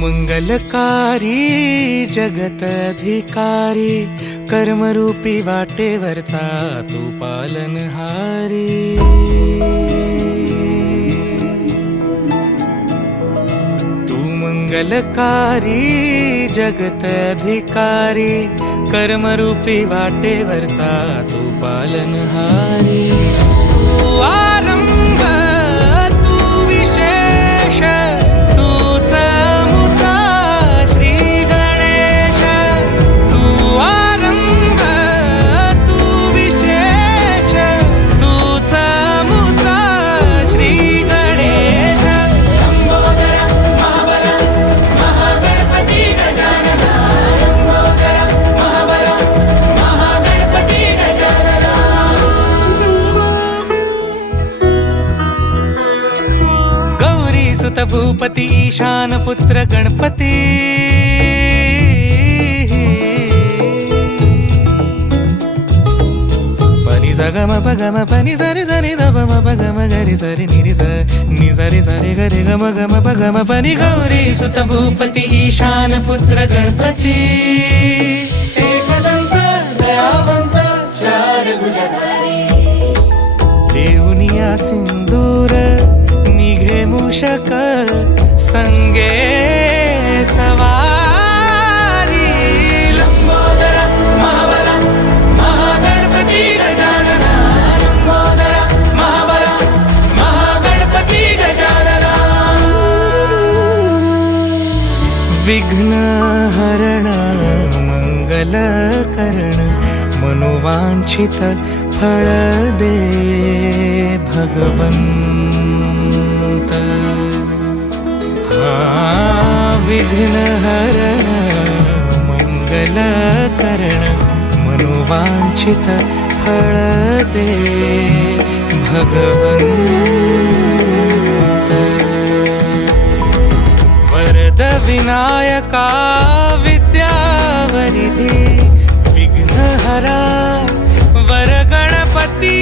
मंगलकारी जगत अधिकारी, कर्मरूपी वाटेवरचा तू पालनहारी। तू मंगलकारी जगत अधिकारी, कर्मरूपी वाटेवरचा तू पालनहारी। तू आरंभ तू विशेष, तूच मुचा श्री गणेश। तू आरंभ तू विशेष, तूच मुचा श्री गणेश। लंबोदर महाबल महागणपती गजानना, लंबोदर महाबल महागणपती गजानना। गौरी सुत भूपती ईशान पुत्र गणपती, पनी सगम पगम पनी सरि सरि ध म पगम गरि सरि निरि स नि सरि सरि गरि गम गम पगम पनी। गौरी सुत भूपती ईशान पुत्र गणपती, एकदंत दयावंत चार भुजधारी। देऊनिया सिंदूर निघे मूषक, संगे सवारी। लंबोदर महाबल महागणपती गजानना, लंबोदर महाबल महागणपती गजानना। विघ्न हरण मंगल करण, मनोवांछित फळ दे भगवंत। विघ्न हरण मंगल करण, मनोवांछित फळ दे भगवंत। वरद विनायका विद्यावरिधी, विघ्नहरा वर गणपती।